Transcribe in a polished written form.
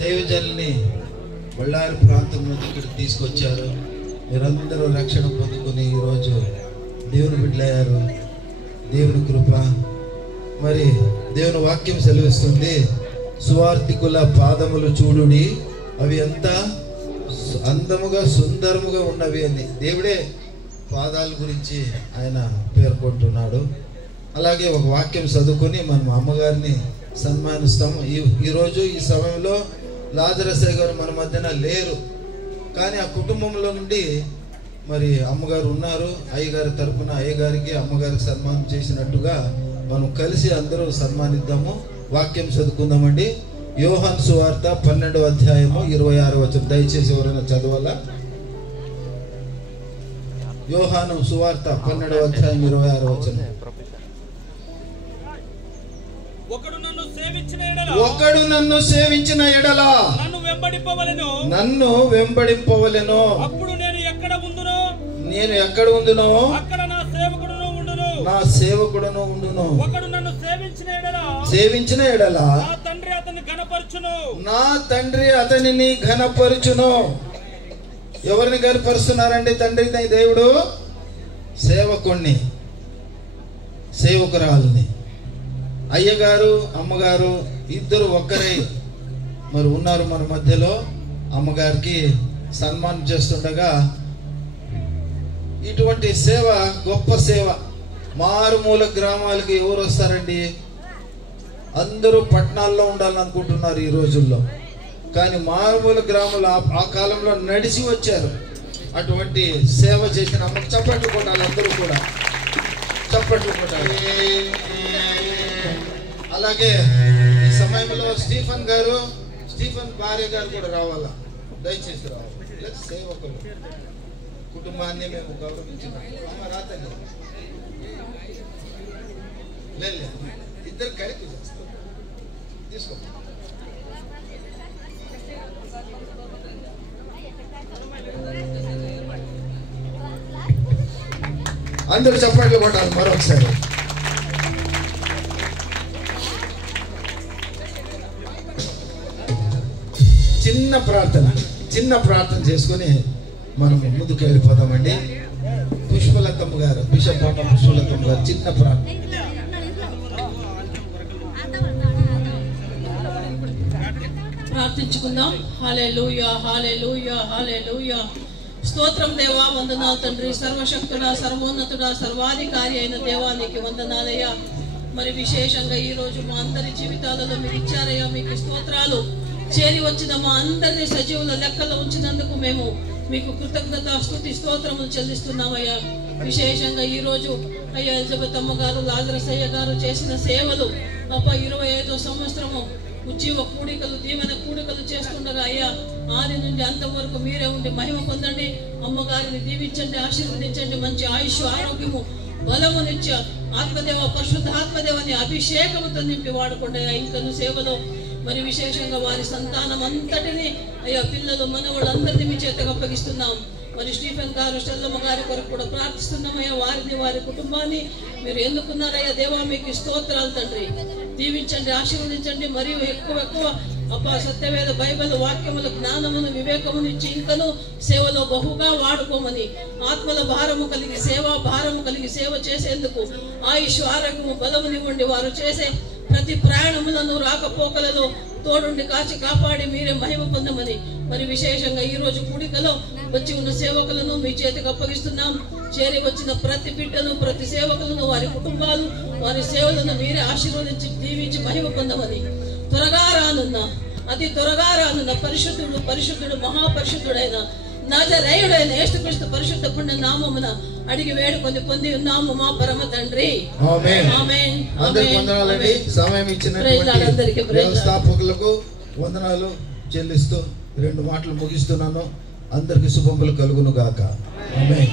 దైవజనుల్ని బళ్ళారి ప్రాంతం నుంచి ఇక్కడికి తీసుకొచ్చారు. మీరందరూ రక్షణ పొందుకుని ఈరోజు దేవుని బిడ్డలయ్యారు. దేవుని కృప. మరి దేవుని వాక్యం సెలవిస్తుంది, సువార్థికుల పాదములు చూడుడి, అవి ఎంత అందముగా సుందరముగా ఉన్నవి అని దేవుడే పాదాల గురించి ఆయన పేర్కొంటున్నాడు. అలాగే ఒక వాక్యం చదువుకొని మనం అమ్మగారిని సన్మానిస్తాము. ఈరోజు ఈ సమయంలో లాజరస్ గారు మన మధ్యన లేరు, కానీ ఆ కుటుంబంలో నుండి మరి అమ్మగారు ఉన్నారు. అయ్యగారి తరపున అయ్యగారికి అమ్మగారికి సన్మానం చేసినట్టుగా మనం కలిసి అందరూ సన్మానిద్దాము. వాక్యం చదువుకుందామండి. యోహాను సువార్త 12వ అధ్యాయము 26వ వచనం. దయచేసి ఎవరైనా చదవాలా? యోహాను సువార్త 12వ అధ్యాయం 26వ వచనం. ఒకడు నన్ను సేవించిన ఎడల నన్ను వెంబడింపవలెను. అప్పుడు నేను ఎక్కడ ఉందునో అక్కడ నా సేవకుడును ఉండును. ఒకడు నన్ను సేవించిన ఎడల నా తండ్రి అతనిని ఘనపరచును. ఎవరిని ఘనపరుస్తున్నారండి? తండ్రి దేవుడు సేవకుణ్ణి, సేవకురాలని. అయ్యగారు అమ్మగారు ఇద్దరు ఒక్కరే మరి ఉన్నారు మన మధ్యలో. అమ్మగారికి సన్మానం చేస్తుండగా ఇటువంటి సేవ గొప్ప సేవ. మారుమూల గ్రామాలకి ఎవరు వస్తారండి? అందరూ పట్టణాల్లో ఉండాలనుకుంటున్నారు ఈ రోజుల్లో, కానీ మారుమూల గ్రామాలు ఆ కాలంలో నడిచి వచ్చారు. అటువంటి సేవ చేసిన అమ్మకు చప్పట్లు కొట్టాలి, అందరూ కూడా చప్పట్లు కొట్టాలి. అలాగే ఈ సమయంలో స్టీఫెన్ భార్య గారు కూడా రావాలా, దయచేసి రావాలి. సేవకులు కుటుంబాన్ని మేము గౌరవించినాం. అమ్మ రాతండి, లేదు ఇద్దరు కలిపి తీసుకో. అందరూ చప్పట్లు కొట్టాలి మరొకసారి. చిన్న ప్రార్థన చేసుకుని మనం ముందుకు వెళ్ళిపోదామండి. పుష్పలతమ్మ గారు, బిషప్ పుష్పలతమ్మ గారు చిన్న ప్రార్థన. ప్రార్థించుకుందాం. హల్లెలూయా, హల్లెలూయా, హల్లెలూయా. స్తోత్రం దేవా, వందనాలు తండ్రి. సర్వశక్తుడా, సర్వోన్నతుడా, సర్వాధికారి అయిన దేవానికి వందనాలయ్యా. మరి విశేషంగా ఈ రోజు మా అందరి జీవితాలలో మీరు ఇచ్చారయ్యా, మీకు స్తోత్రాలు. చేరి వచ్చిన మా అందరినీ సజీవుల లెక్కలో ఉంచినందుకు మేము మీకు కృతజ్ఞత స్తుతి స్తోత్రములు చెల్లిస్తున్నామయ్యా. విశేషంగా ఈ రోజు అయ్యా ఎలిజబెత్ అమ్మ గారు, లాజరస్ అయ్య గారు చేసిన సేవలు 25వ సంవత్సరము ఉజ్జీవ కూడికలు, దీవెన కూడికలు చేస్తుండగా అయ్యా ఆది నుండి అంతవరకు మీరే ఉండి మహిమ పొందండి. అమ్మగారిని దీవించండి, ఆశీర్వదించండి. మంచి ఆయుష్, ఆరోగ్యము, బలమునిచ్చ ఆత్మదేవ, పరిశుద్ధ ఆత్మదేవని అభిషేకముతో నింపి వాడుకోండి. ఇంకను సేవలో మరి విశేషంగా వారి సంతానం అంతటిని అయ్యా పిల్లలు మనవాళ్ళందరినీ మీ చేతకు అప్పగిస్తున్నాం. మరి స్టీఫెన్ గారు, స్టెల్లమ్మ గారి కొరకు కూడా ప్రార్థిస్తున్నామయ్యా. వారిని, వారి కుటుంబాన్ని మీరు ఎన్నుకున్నారయ్యా దేవా, మీకు స్తోత్రాలు తండ్రి. దీవించండి, ఆశీర్వదించండి. మరియు ఎక్కువ సత్యవేద బైబిల్ వాక్యముల జ్ఞానమును, వివేకమును ఇచ్చి ఇంకను సేవలో బహుగా వాడుకోమని, ఆత్మల భారము కలిగి సేవా భారము కలిగి సేవ చేసేందుకు ఆయుష్, ఆరోగ్యము, బలమునివ్వండి. వారు చేసే ప్రతి ప్రయాణములను, రాకపోకలలో తోడుండి కాచి కాపాడి మీరే మహిమ పొందమని, మరి విశేషంగా ఈ రోజు కూడికలో వచ్చి ఉన్న సేవకులను మీ చేతికి అప్పగిస్తున్నాం. చేరి వచ్చిన ప్రతి బిడ్డను, ప్రతి సేవకులను, వారి కుటుంబాలు, వారి సేవలను మీరే ఆశీర్వదించి దీవించి మహిమ పొందమని, అతి త్వరగా రానున్న పరిశుద్ధుడు మహాపరిశుద్ధుడైన నజరేయుడైన యేసుక్రీస్తు పరిశుద్ధ పుణ్య నామమున అడిగి వేడుకొని పొంది ఉన్నాము మా పరమ తండ్రి. ఆమేన్. అందరికీ వందనాలండి. సమయం ఇచ్చినటువంటి వ్యవస్థాపకులకు వందనాలు చెల్లిస్తూ 2 మాటలు ముగిస్తున్నాను. అందరికి శుభములు కలుగును గాక. ఆమేన్.